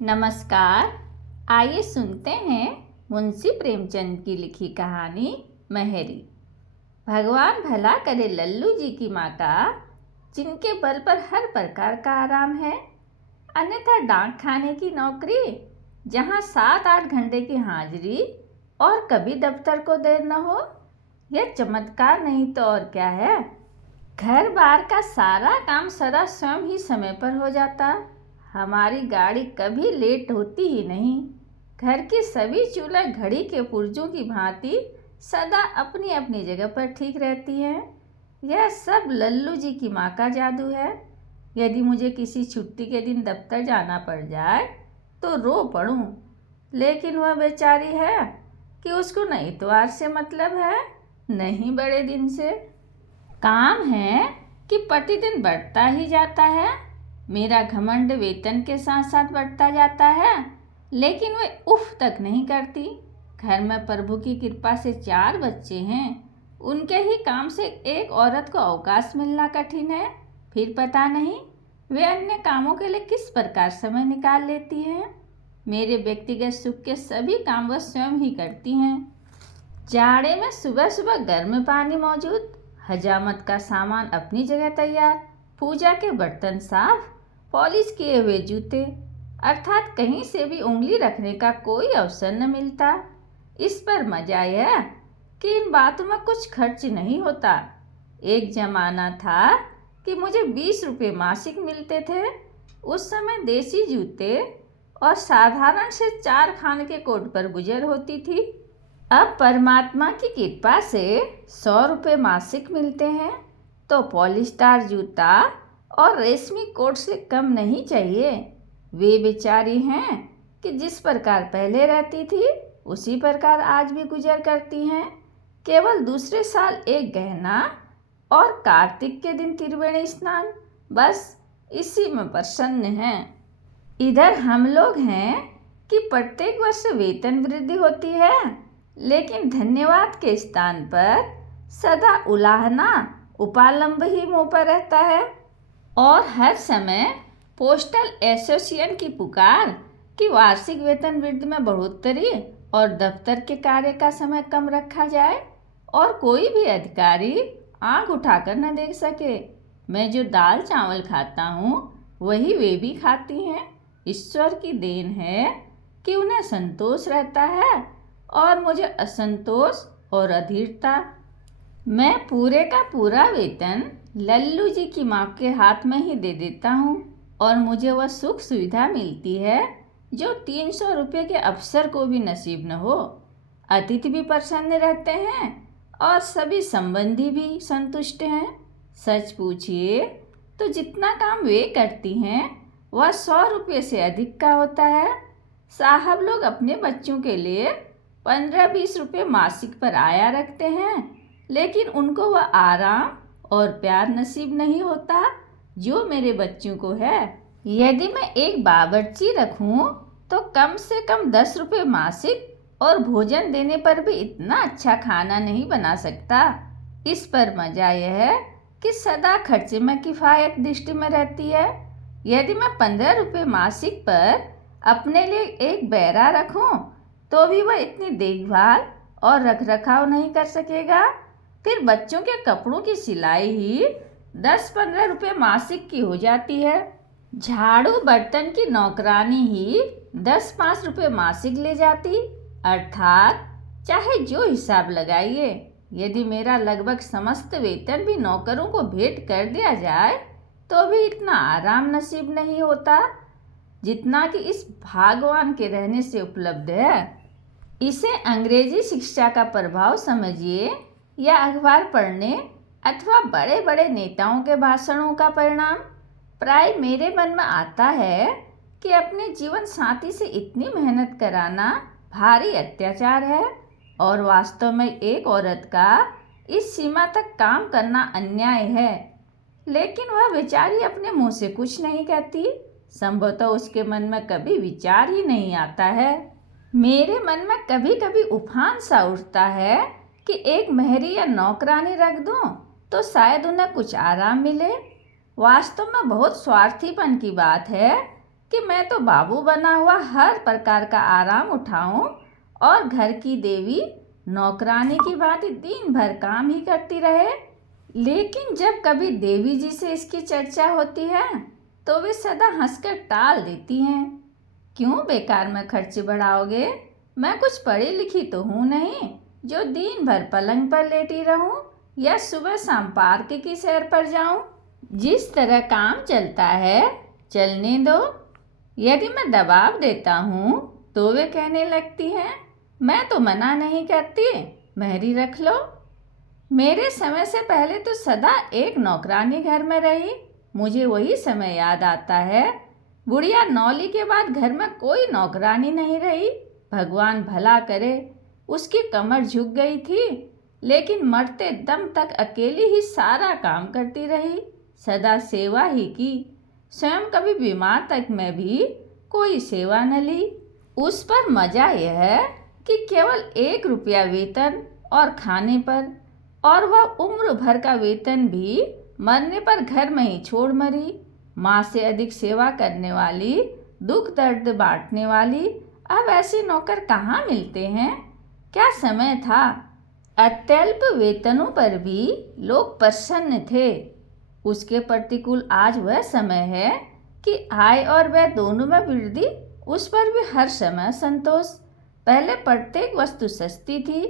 नमस्कार। आइए सुनते हैं मुंशी प्रेमचंद की लिखी कहानी महेरी। भगवान भला करे लल्लू जी की माँ का, जिनके बल पर हर प्रकार का आराम है। अन्यथा डाक खाने की नौकरी, जहाँ 7-8 घंटे की हाजिरी और कभी दफ्तर को देर न हो, यह चमत्कार नहीं तो और क्या है। घर बार का सारा काम सदा स्वयं ही समय पर हो जाता। हमारी गाड़ी कभी लेट होती ही नहीं। घर की सभी चूल्हे घड़ी के पुर्जों की भांति सदा अपनी अपनी जगह पर ठीक रहती हैं। यह सब लल्लू जी की माँ का जादू है। यदि मुझे किसी छुट्टी के दिन दफ्तर जाना पड़ जाए तो रो पड़ूं, लेकिन वह बेचारी है कि उसको न इतवार से मतलब है, नहीं बड़े दिन से। काम है कि प्रतिदिन बढ़ता ही जाता है। मेरा घमंड वेतन के साथ साथ बढ़ता जाता है, लेकिन वे उफ तक नहीं करती। घर में प्रभु की कृपा से 4 बच्चे हैं। उनके ही काम से एक औरत को अवकाश मिलना कठिन है। फिर पता नहीं वे अन्य कामों के लिए किस प्रकार समय निकाल लेती हैं। मेरे व्यक्तिगत सुख के सभी काम वह स्वयं ही करती हैं। जाड़े में सुबह सुबह गर्म पानी मौजूद, हजामत का सामान अपनी जगह तैयार, पूजा के बर्तन साफ, पॉलिश किए हुए जूते, अर्थात कहीं से भी उंगली रखने का कोई अवसर न मिलता। इस पर मजा यह कि इन बातों में कुछ खर्च नहीं होता। एक जमाना था कि मुझे 20 रुपये मासिक मिलते थे। उस समय देसी जूते और साधारण से 4 खान के कोट पर गुजर होती थी। अब परमात्मा की कृपा से 100 रुपये मासिक मिलते हैं, तो पॉलिस्टर जूता और रेशमी कोट से कम नहीं चाहिए। वे बेचारी हैं कि जिस प्रकार पहले रहती थी उसी प्रकार आज भी गुजर करती हैं। केवल दूसरे साल एक गहना और कार्तिक के दिन त्रिवेणी स्नान, बस इसी में प्रसन्न हैं। इधर हम लोग हैं कि प्रत्येक वर्ष वेतन वृद्धि होती है, लेकिन धन्यवाद के स्थान पर सदा उलाहना उपालंब ही मुंह पर रहता है। और हर समय पोस्टल एसोसिएशन की पुकार कि वार्षिक वेतन वृद्धि में बढ़ोतरी और दफ्तर के कार्य का समय कम रखा जाए, और कोई भी अधिकारी आंख उठाकर न देख सके। मैं जो दाल चावल खाता हूँ वही वे भी खाती हैं। ईश्वर की देन है कि उन्हें संतोष रहता है और मुझे असंतोष और अधीरता। मैं पूरे का पूरा वेतन लल्लू जी की माँ के हाथ में ही दे देता हूँ, और मुझे वह सुख सुविधा मिलती है जो 300 रुपये के अफसर को भी नसीब न हो। अतिथि भी प्रसन्न रहते हैं और सभी संबंधी भी संतुष्ट हैं। सच पूछिए तो जितना काम वे करती हैं वह 100 रुपये से अधिक का होता है। साहब लोग अपने बच्चों के लिए 15-20 रुपये मासिक पर आया रखते हैं, लेकिन उनको वह आराम और प्यार नसीब नहीं होता जो मेरे बच्चों को है। यदि मैं एक बावर्ची रखूं तो कम से कम 10 रुपये मासिक, और भोजन देने पर भी इतना अच्छा खाना नहीं बना सकता। इस पर मजा यह है कि सदा खर्चे में किफ़ायत दृष्टि में रहती है। यदि मैं 15 रुपये मासिक पर अपने लिए एक बैरा रखूं तो भी वह इतनी देखभाल और रखरखाव नहीं कर सकेगा। फिर बच्चों के कपड़ों की सिलाई ही 10-15 रुपये मासिक की हो जाती है। झाड़ू बर्तन की नौकरानी ही 10-5 रुपये मासिक ले जाती। अर्थात चाहे जो हिसाब लगाइए, यदि मेरा लगभग समस्त वेतन भी नौकरों को भेंट कर दिया जाए तो भी इतना आराम नसीब नहीं होता जितना कि इस भगवान के रहने से उपलब्ध है। इसे अंग्रेजी शिक्षा का प्रभाव समझिए, या अखबार पढ़ने अथवा बड़े बड़े नेताओं के भाषणों का परिणाम। प्राय मेरे मन में आता है कि अपने जीवन साथी से इतनी मेहनत कराना भारी अत्याचार है, और वास्तव में एक औरत का इस सीमा तक काम करना अन्याय है। लेकिन वह बेचारी अपने मुंह से कुछ नहीं कहती। संभवतः उसके मन में कभी विचार ही नहीं आता है। मेरे मन में कभी कभी उफान सा उठता है कि एक मेहरी या नौकरानी रख दूं तो शायद उन्हें कुछ आराम मिले। वास्तव में बहुत स्वार्थीपन की बात है कि मैं तो बाबू बना हुआ हर प्रकार का आराम उठाऊं और घर की देवी नौकरानी की भांति दिन भर काम ही करती रहे। लेकिन जब कभी देवी जी से इसकी चर्चा होती है तो वे सदा हंसकर टाल देती हैं। क्यों बेकार में खर्चे बढ़ाओगे? मैं कुछ पढ़ी लिखी तो हूँ नहीं जो दिन भर पलंग पर लेटी रहूं या सुबह शाम पार्क की सैर पर जाऊं। जिस तरह काम चलता है चलने दो। यदि मैं दबाव देता हूँ तो वे कहने लगती हैं, मैं तो मना नहीं करती, मेहरी रख लो। मेरे समय से पहले तो सदा एक नौकरानी घर में रही। मुझे वही समय याद आता है। बुढ़िया नौली के बाद घर में कोई नौकरानी नहीं रही। भगवान भला करे, उसकी कमर झुक गई थी, लेकिन मरते दम तक अकेली ही सारा काम करती रही, सदा सेवा ही की। स्वयं कभी बीमार तक में भी कोई सेवा न ली। उस पर मजा यह है कि केवल 1 रुपया वेतन और खाने पर, और वह उम्र भर का वेतन भी मरने पर घर में ही छोड़ मरी। माँ से अधिक सेवा करने वाली, दुख दर्द बांटने वाली, अब ऐसे नौकर कहाँ मिलते हैं? क्या समय था! अत्यल्प वेतनों पर भी लोग प्रसन्न थे। उसके प्रतिकूल आज वह समय है कि आय और व्यय दोनों में वृद्धि, उस पर भी हर समय संतोष। पहले प्रत्येक वस्तु सस्ती थी,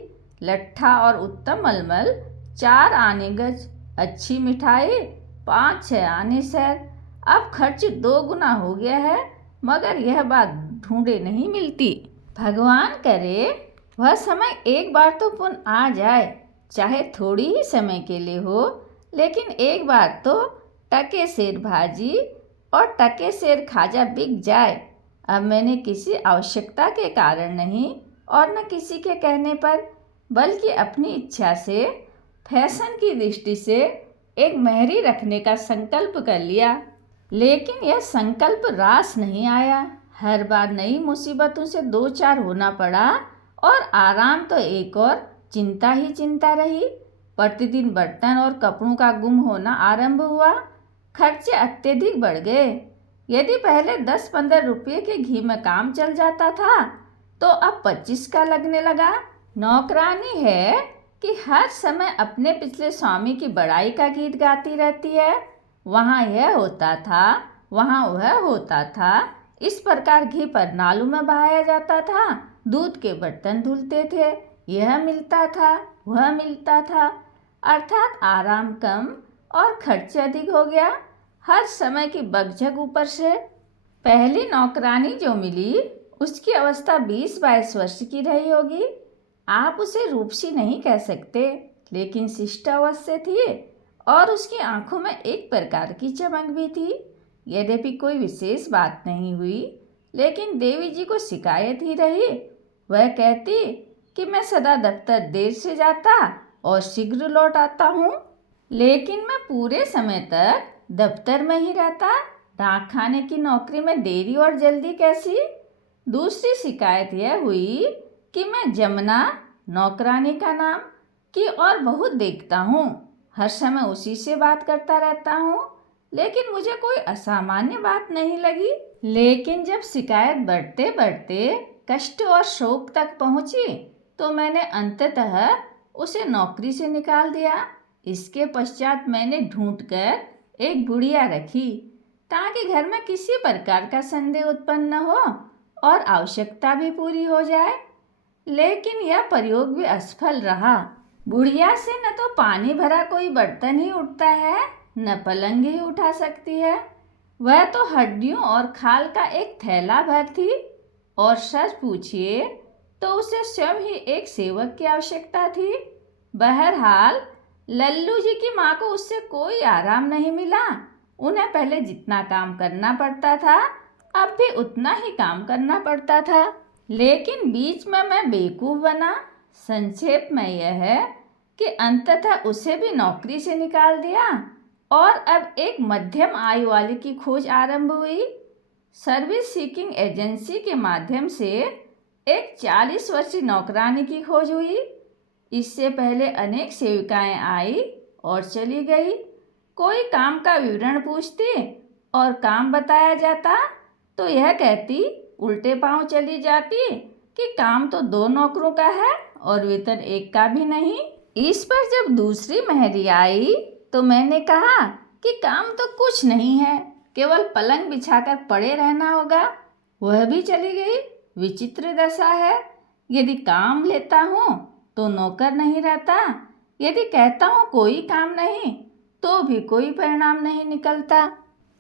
लट्ठा और उत्तम मलमल 4 आने गज, अच्छी मिठाई 5-6 आने सैर। अब खर्च 2 गुना हो गया है, मगर यह बात ढूंढे नहीं मिलती। भगवान करे वह समय एक बार तो पुनः आ जाए, चाहे थोड़ी ही समय के लिए हो, लेकिन एक बार तो टके सेर भाजी और टके सेर खाजा बिक जाए। अब मैंने किसी आवश्यकता के कारण नहीं और न किसी के कहने पर, बल्कि अपनी इच्छा से, फैशन की दृष्टि से एक मेहरी रखने का संकल्प कर लिया। लेकिन यह संकल्प रास नहीं आया। हर बार नई मुसीबतों से 2-4 होना पड़ा और आराम तो एक और चिंता ही चिंता रही। प्रतिदिन बर्तन और कपड़ों का गुम होना आरंभ हुआ। खर्चे अत्यधिक बढ़ गए। यदि पहले 10-15 रुपये के घी में काम चल जाता था तो अब 25 का लगने लगा। नौकरानी है कि हर समय अपने पिछले स्वामी की बड़ाई का गीत गाती रहती है। वहाँ यह होता था, वहाँ वह होता था, इस प्रकार घी पर नालों में बहाया जाता था, दूध के बर्तन धुलते थे, यह मिलता था, वह मिलता था, अर्थात आराम कम और खर्च अधिक हो गया। हर समय की बकझक ऊपर से। पहली नौकरानी जो मिली उसकी अवस्था 20-22 वर्ष की रही होगी। आप उसे रूपसी नहीं कह सकते, लेकिन शिष्ट अवश्य थी और उसकी आंखों में एक प्रकार की चमक भी थी। यद्यपि कोई विशेष बात नहीं हुई, लेकिन देवी जी को शिकायत ही रही। वह कहती कि मैं सदा दफ्तर देर से जाता और शीघ्र लौट आता हूँ, लेकिन मैं पूरे समय तक दफ्तर में ही रहता। डाक खाने की नौकरी में देरी और जल्दी कैसी? दूसरी शिकायत यह हुई कि मैं जमुना, नौकरानी का नाम, की और बहुत देखता हूँ। हर समय उसी से बात करता रहता हूँ, लेकिन मुझे कोई असामान्य बात नहीं लगी। लेकिन जब शिकायत बढ़ते बढ़ते कष्ट और शोक तक पहुँची तो मैंने अंततः उसे नौकरी से निकाल दिया। इसके पश्चात मैंने ढूंढकर एक बुढ़िया रखी, ताकि घर में किसी प्रकार का संदेह उत्पन्न न हो और आवश्यकता भी पूरी हो जाए। लेकिन यह प्रयोग भी असफल रहा। बुढ़िया से न तो पानी भरा कोई बर्तन ही उठता है, न पलंग ही उठा सकती है। वह तो हड्डियों और खाल का एक थैला भर थी, और सच पूछिए तो उसे स्वयं ही एक सेवक की आवश्यकता थी। बहरहाल लल्लू जी की माँ को उससे कोई आराम नहीं मिला। उन्हें पहले जितना काम करना पड़ता था, अब भी उतना ही काम करना पड़ता था। लेकिन बीच में मैं बेवकूफ़ बना। संक्षेप में यह है कि अंततः उसे भी नौकरी से निकाल दिया और अब एक मध्यम आयु वाले की खोज आरंभ हुई। सर्विस सीकिंग एजेंसी के माध्यम से एक 40 वर्षीय नौकरानी की खोज हुई। इससे पहले अनेक सेविकाएं आई और चली गई। कोई काम का विवरण पूछती और काम बताया जाता तो यह कहती उल्टे पांव चली जाती कि काम तो 2 नौकरों का है और वेतन एक का भी नहीं। इस पर जब दूसरी मेहरी आई तो मैंने कहा कि काम तो कुछ नहीं है, केवल पलंग बिछाकर पड़े रहना होगा। वह भी चली गई। विचित्र दशा है। यदि काम लेता हूँ तो नौकर नहीं रहता, यदि कहता हूँ कोई काम नहीं तो भी कोई परिणाम नहीं निकलता।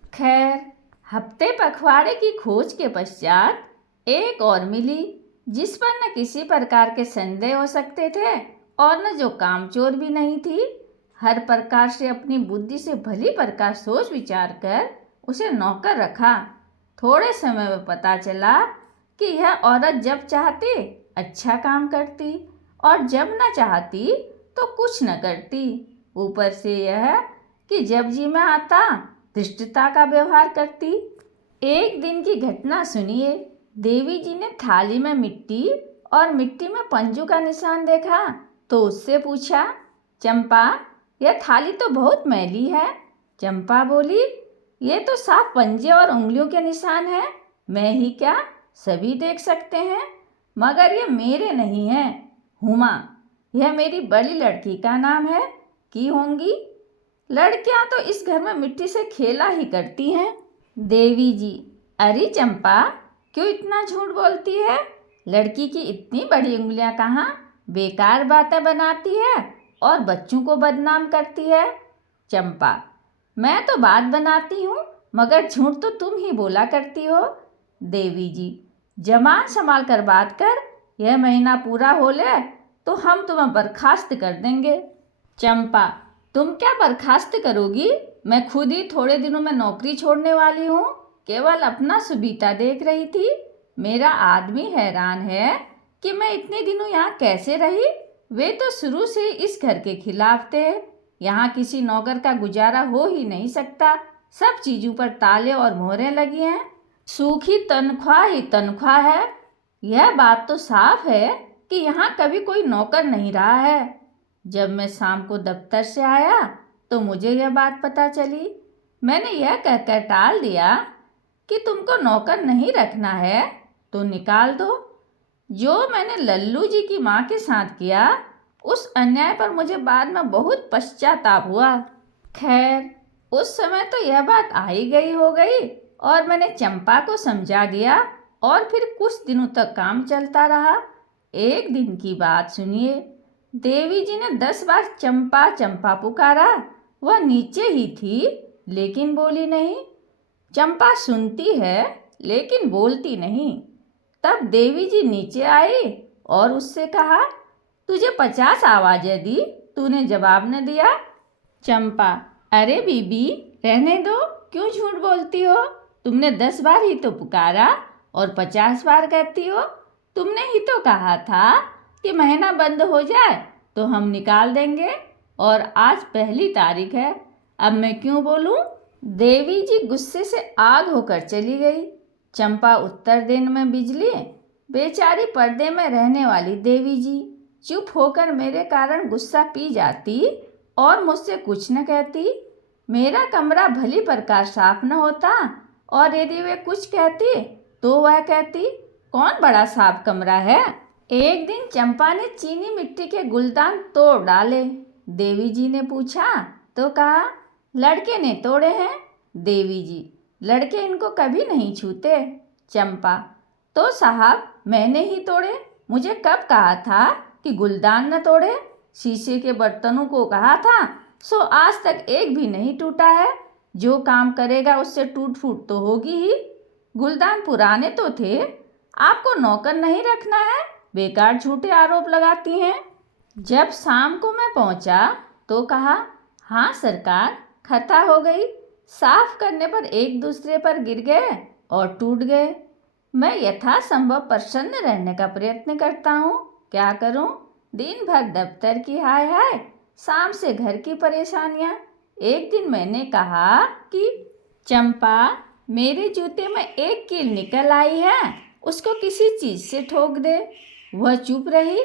खैर, हफ्ते पखवाड़े की खोज के पश्चात एक और मिली, जिस पर न किसी प्रकार के संदेह हो सकते थे और न जो कामचोर भी नहीं थी। हर प्रकार से अपनी बुद्धि से भली प्रकार सोच विचार कर उसे नौकर रखा। थोड़े समय में पता चला कि यह औरत जब चाहती अच्छा काम करती और जब न चाहती तो कुछ न करती। ऊपर से यह कि जब जी में आता धृष्टता का व्यवहार करती। एक दिन की घटना सुनिए। देवी जी ने थाली में मिट्टी और मिट्टी में पंजू का निशान देखा तो उससे पूछा, चंपा, यह थाली तो बहुत मैली है। चंपा बोली, ये तो साफ पंजे और उंगलियों के निशान हैं। मैं ही क्या, सभी देख सकते हैं, मगर ये मेरे नहीं हैं। हुमा, यह मेरी बड़ी लड़की का नाम है, की होंगी। लड़कियां तो इस घर में मिट्टी से खेला ही करती हैं। देवी जी, अरे चंपा, क्यों इतना झूठ बोलती है? लड़की की इतनी बड़ी उंगलियां कहाँ, बेकार बातें बनाती है और बच्चों को बदनाम करती है। चंपा, मैं तो बात बनाती हूँ, मगर झूठ तो तुम ही बोला करती हो। देवी जी, जबान संभाल कर बात कर, यह महीना पूरा हो ले तो हम तुम्हें बर्खास्त कर देंगे। चंपा, तुम क्या बर्खास्त करोगी? मैं खुद ही थोड़े दिनों में नौकरी छोड़ने वाली हूँ, केवल अपना सुबीता देख रही थी। मेरा आदमी हैरान है कि मैं इतने दिनों यहाँ कैसे रही। वे तो शुरू से इस घर के खिलाफ थे। यहाँ किसी नौकर का गुजारा हो ही नहीं सकता। सब चीज़ों पर ताले और मोहरें लगी हैं। सूखी तनख्वाह ही तनख्वाह है। यह बात तो साफ है कि यहाँ कभी कोई नौकर नहीं रहा है। जब मैं शाम को दफ्तर से आया तो मुझे यह बात पता चली। मैंने यह कहकर टाल दिया कि तुमको नौकर नहीं रखना है तो निकाल दो। जो मैंने लल्लू जी की माँ के साथ किया, उस अन्याय पर मुझे बाद में बहुत पश्चाताप हुआ। खैर, उस समय तो यह बात आई गई हो गई और मैंने चंपा को समझा दिया और फिर कुछ दिनों तक काम चलता रहा। एक दिन की बात सुनिए। देवी जी ने 10 बार चंपा चंपा पुकारा। वह नीचे ही थी लेकिन बोली नहीं। चंपा सुनती है लेकिन बोलती नहीं। तब देवी जी नीचे आई और उससे कहा, तुझे 50 आवाज़ें दी, तूने जवाब न दिया। चंपा, अरे बीबी, रहने दो, क्यों झूठ बोलती हो? तुमने 10 बार ही तो पुकारा और 50 बार कहती हो। तुमने ही तो कहा था कि महीना बंद हो जाए तो हम निकाल देंगे, और आज पहली तारीख है। अब मैं क्यों बोलूं? देवी जी गुस्से से आग होकर चली गई। चंपा उत्तर देने में बिजली। बेचारी पर्दे में रहने वाली देवी जी चुप होकर मेरे कारण गुस्सा पी जाती और मुझसे कुछ न कहती। मेरा कमरा भली प्रकार साफ न होता और यदि वे कुछ कहती तो वह कहती, कौन बड़ा साफ कमरा है। एक दिन चंपा ने चीनी मिट्टी के गुलदान तोड़ डाले। देवी जी ने पूछा तो कहा, लड़के ने तोड़े हैं। देवी जी, लड़के इनको कभी नहीं छूते। चंपा, तो साहब मैंने ही तोड़े। मुझे कब कहा था कि गुलदान न तोड़े? शीशे के बर्तनों को कहा था, सो आज तक एक भी नहीं टूटा है। जो काम करेगा उससे टूट फूट तो होगी ही। गुलदान पुराने तो थे। आपको नौकर नहीं रखना है, बेकार झूठे आरोप लगाती हैं। जब शाम को मैं पहुंचा तो कहा, हाँ सरकार, खता हो गई। साफ करने पर एक दूसरे पर गिर गए और टूट गए। मैं यथासंभव प्रसन्न रहने का प्रयत्न करता हूँ, क्या करूँ? दिन भर दफ्तर की हाय हाय, शाम से घर की परेशानियाँ। एक दिन मैंने कहा कि चंपा, मेरे जूते में एक कील निकल आई है, उसको किसी चीज़ से ठोक दे। वह चुप रही।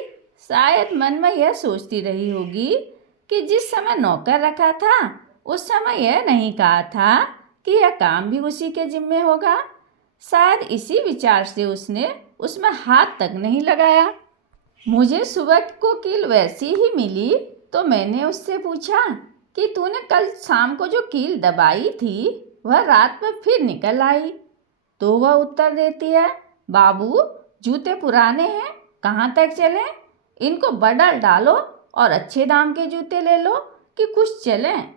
शायद मन में यह सोचती रही होगी कि जिस समय नौकर रखा था उस समय यह नहीं कहा था कि यह काम भी उसी के जिम्मे होगा। शायद इसी विचार से उसने उसमें हाथ तक नहीं लगाया। मुझे सुबह को कील वैसी ही मिली तो मैंने उससे पूछा कि तूने कल शाम को जो कील दबाई थी वह रात में फिर निकल आई। तो वह उत्तर देती है, बाबू जूते पुराने हैं, कहाँ तक चलें? इनको बदल डालो और अच्छे दाम के जूते ले लो कि कुछ चलें।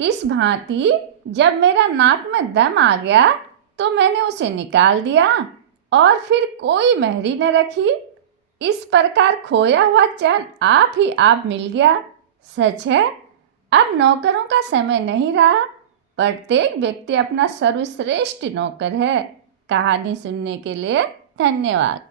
इस भांति जब मेरा नाक में दम आ गया तो मैंने उसे निकाल दिया और फिर कोई मेहरी न रखी। इस प्रकार खोया हुआ चैन आप ही आप मिल गया। सच है, अब नौकरों का समय नहीं रहा, प्रत्येक व्यक्ति अपना सर्वश्रेष्ठ नौकर है। कहानी सुनने के लिए धन्यवाद।